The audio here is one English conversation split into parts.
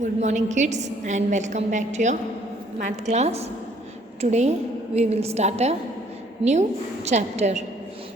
Good morning, kids, and welcome back to your math class. Today we will start a new chapter.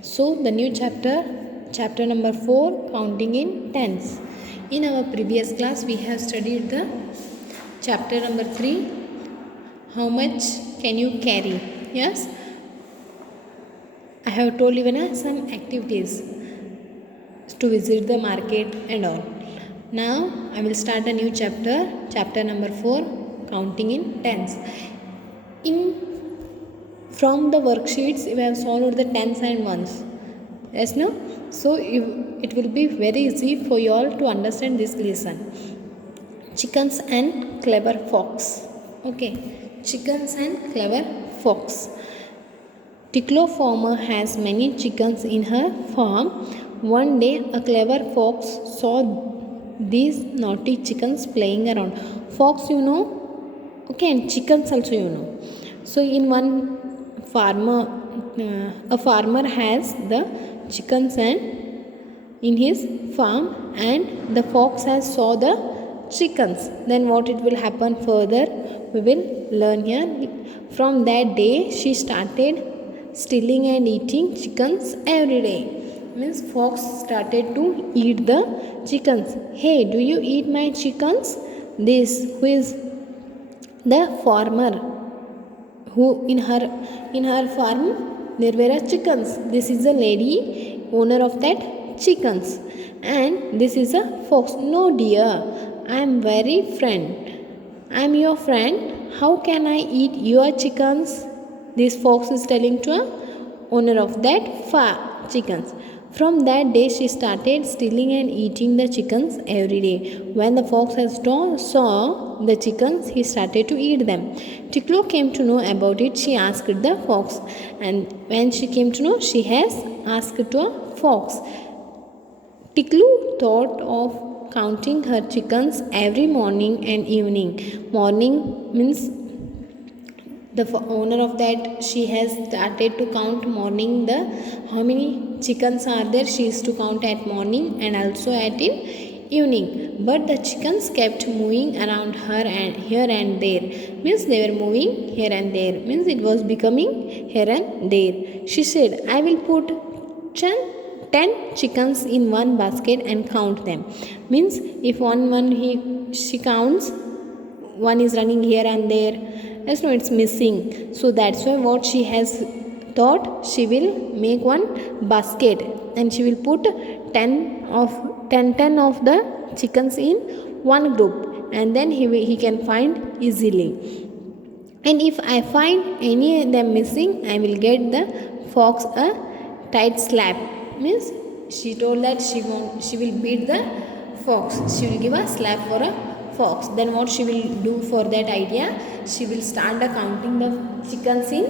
So, the new chapter number 4, counting in tens. In our previous class, we have studied the chapter number 3, how much can you carry? Yes, I have told you some activities to visit the market and all. Now I will start a new chapter number 4, counting in tens. In from the worksheets we have solved the tens and ones. Yes, no? So it will be very easy for you all to understand this lesson. Chickens and clever fox. Okay, chickens and clever fox. Ticklo farmer has many chickens in her farm. One day a clever fox saw these naughty chickens playing around. Fox you know, okay, and chickens also you know. So in one a farmer has the chickens and in his farm, and the fox has saw the chickens. Then what it will happen further we will learn here. From that day she started stealing and eating chickens every day. Means fox started to eat the chickens. Hey, do you eat my chickens? This who is the farmer, who in her farm there were chickens. This is the lady owner of that chickens, and this is a fox. No dear, I am very friend. I am your friend. How can I eat your chickens? This fox is telling to a owner of that chickens. From that day she started stealing and eating the chickens every day. When the fox saw the chickens, he started to eat them. Ticklo came to know about it. She asked the fox, and when she came to know, she has asked to a fox. Ticklo thought of counting her chickens every morning and evening. Morning means the owner of that, she has started to count morning the how many chickens are there. She is to count at morning and also at in evening. But the chickens kept moving around her and here and there. Means they were moving here and there. Means it was becoming here and there. She said, I will put 10 chickens in one basket and count them. Means if she counts, one is running here and there. Yes, no, it's missing. So that's why what she has thought, she will make one basket and she will put 10 of the chickens in one group, and then he can find easily. And if I find any of them missing, I will get the fox a tight slap. Means she told that she will beat the fox. She will give a slap for a fox. Then what she will do for that idea, she will start counting the chickens in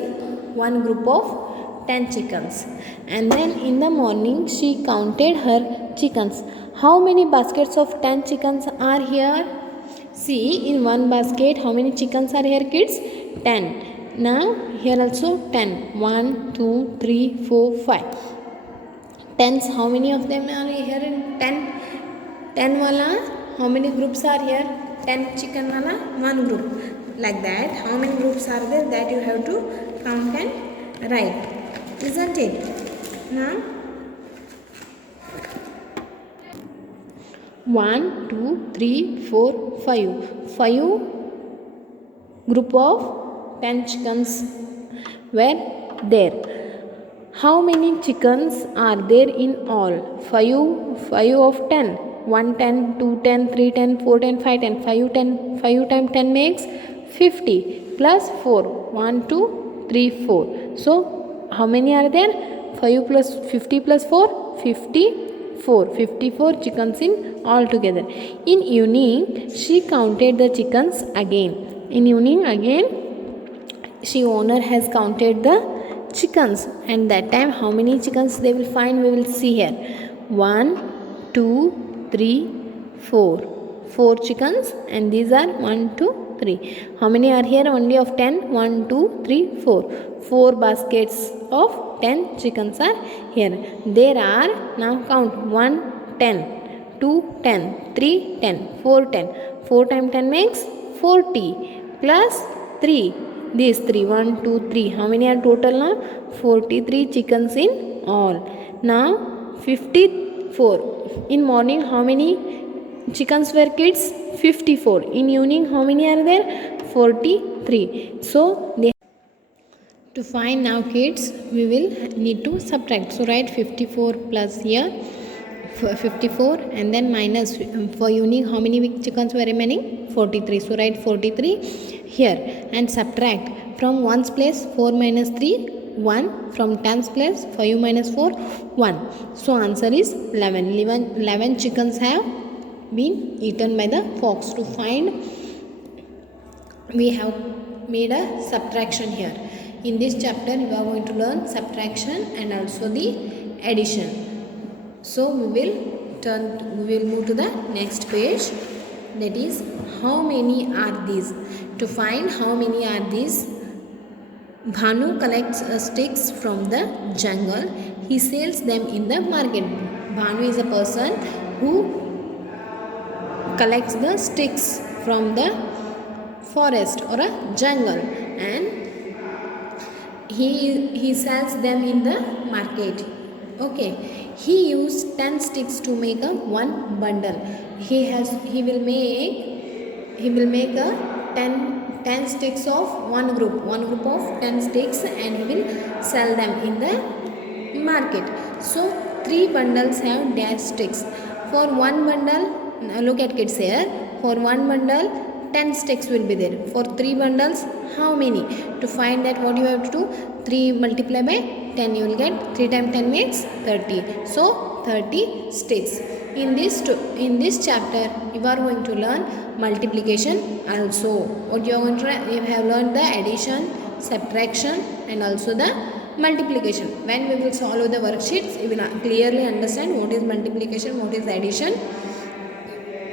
one group of 10 chickens, and then in the morning she counted her chickens. How many baskets of 10 chickens are here? See, in one basket how many chickens are here, kids? 10. Now here also 10. 1 2 3 4 5 tens. How many of them are here in 10 wala? How many groups are here? 10 chicken wala, one group. Like that, how many groups are there? That you have to count and write. Isn't it? Now, 1, 2, 3, 4, 5. 5 group of 10 chickens were there. How many chickens are there in all? 5 of 10. 1 10, 2 10, 3 10, 4 10, 5 10. 5 10, 5 times 10 makes 50 plus 4. 1 2 3 4. So how many are there? 5 plus 50 plus 4, 54. 54 chickens in all together. In evening she counted the chickens again. In evening again she owner has counted the chickens, and that time how many chickens they will find, we will see here. 1 2 3 4 chickens, and these are 1 2 3. How many are here? Only of 10. 1 2 3 4 baskets of 10 chickens are here. There are, now count, 1 10, 2 10, 3 10, 4 10, 4 times 10 makes 40 plus 3. These 3, 1, 2, 3. How many are total now? 43 chickens in all. Now 54. In morning how many chickens were kids? 54. In evening how many are there? 43. So to find now kids, we will need to subtract. So write 54 plus here 54 and then minus for evening how many chickens were remaining? 43. So write 43 here and subtract from 1's place 4 minus 3 1, from 10's place 5 minus 4 1. So answer is 11 chickens have been eaten by the fox. To find, we have made a subtraction here. In this chapter we are going to learn subtraction and also the addition. So we will move to the next page, that is how many are these. To find how many are these, Bhanu collects sticks from the jungle. He sells them in the market. Bhanu is a person who collects the sticks from the forest or a jungle and he sells them in the market. Okay, he used 10 sticks to make a one bundle. He will make a 10 sticks of one group of 10 sticks and he will sell them in the market. So 3 bundles have dash sticks. For one bundle, look at kids here, for one bundle 10 sticks will be there. For 3 bundles, how many? To find that, what you have to do? 3 multiply by 10, you will get 3 times 10 makes 30. So 30 sticks. In this chapter, you are going to learn multiplication also. What you are going to learn? You have learned the addition, subtraction, and also the multiplication. When we will solve the worksheets, you will clearly understand what is multiplication, what is addition,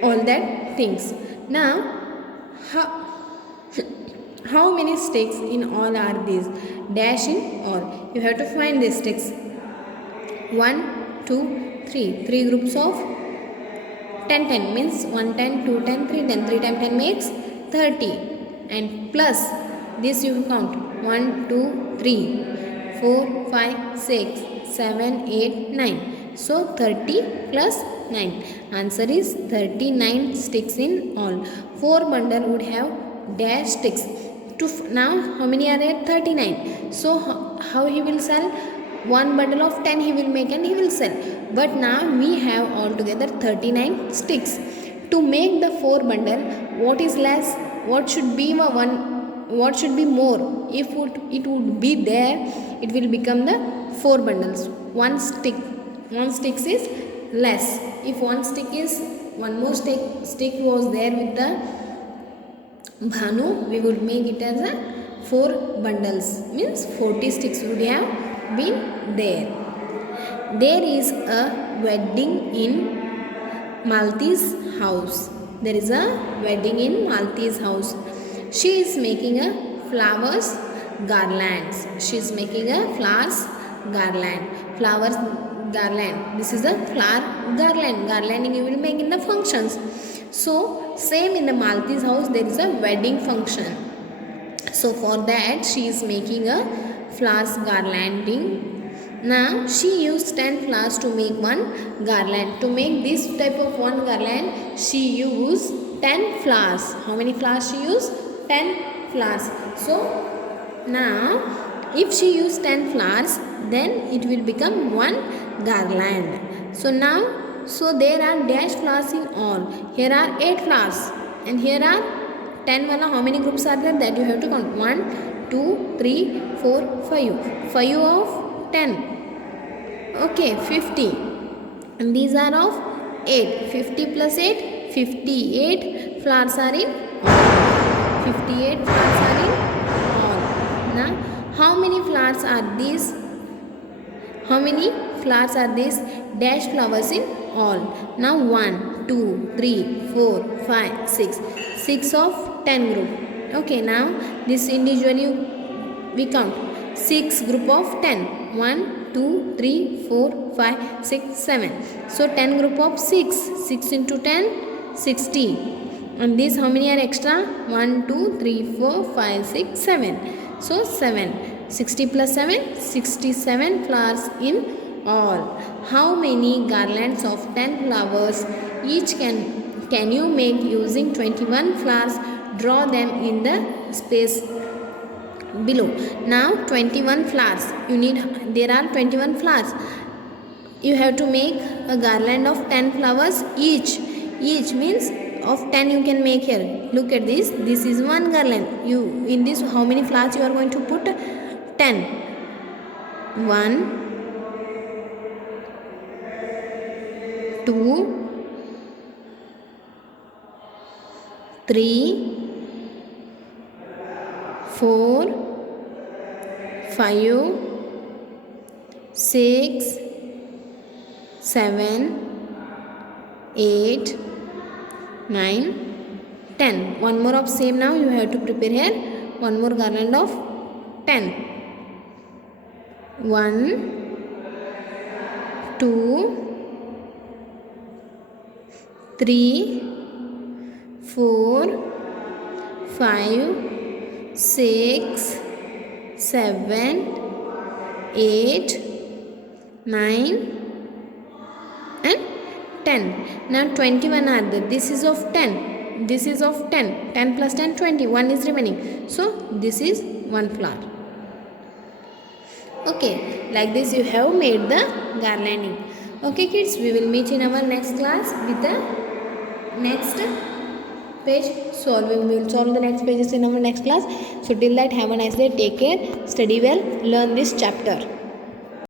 all that things. Now, how many sticks in all are these? Dash in all. You have to find these sticks. 1, 2, 3. 3 groups of 10 means 1 10, 2 10, 3 10. 3 times 10 makes 30. And plus this you count. 1, 2, 3, 4, 5, 6, 7, 8, 9. So 30 plus 9. Answer is 39 sticks in all. 4 bundle would have dash sticks. Now how many are there? 39. So how he will sell? One bundle of 10 he will make and he will sell. But now we have altogether 39 sticks. To make the 4 bundle, what is less? What should be what should be more? If it would be there, it will become the 4 bundles. One stick is less. If one more stick was there with the Bhanu, we would make it as a 4 bundles, means 40 sticks would have been there. There is a wedding in Malti's house. There is a wedding in Malti's house. She is making a flowers garlands. She is making a flowers garland. This is a flower garland. Garlanding you will make in the functions. So same in the Malti's house, there is a wedding function. So for that she is making a flowers garlanding. Now she used 10 flowers to make one garland. To make this type of one garland, she used 10 flowers. How many flowers she used? 10 flowers. So now if she used 10 flowers, then it will become one garland. So there are dash flowers in all. Here are 8 flowers and here are 10 wala. How many groups are there? That you have to count. 1, 2, 3, 4, 5. 5 of 10. Okay, 50. And these are of 8. 50 plus 8, 58 flowers are in all. 58 flowers are in all. Now, how many flowers are these? How many flowers are these? Dash flowers in all. Now 1, 2, 3, 4, 5, 6. 6 of 10 group. Okay, now this individually we count. 6 group of 10. 1, 2, 3, 4, 5, 6, 7. So 10 group of 6. 6 into 10, 60. And these how many are extra? 1, 2, 3, 4, 5, 6, 7. So 7. 60 plus 7, 67 flowers in all. How many garlands of 10 flowers each can you make using 21 flowers? Draw them in the space below. Now 21 flowers. There are 21 flowers. You have to make a garland of 10 flowers each. Each means of 10 you can make here. Look at this. This is one garland. In this how many flowers you are going to put? 10. 1, 2, 3, 4, 5, 6, 7, 8, 9, 10. One more of same now you have to prepare here. One more garland of 10. 1, 2, 3, 4, 5, 6, 7, 8, 9 and 10. Now 21 are there. This is of 10. This is of 10. 10 plus 10, 20. 1 is remaining. So this is one flower. Okay, like this you have made the garlanding. Okay kids, we will meet in our next class with the next page solving. We will solve the next pages in our next class. So till that, have a nice day, take care, study well, learn this chapter.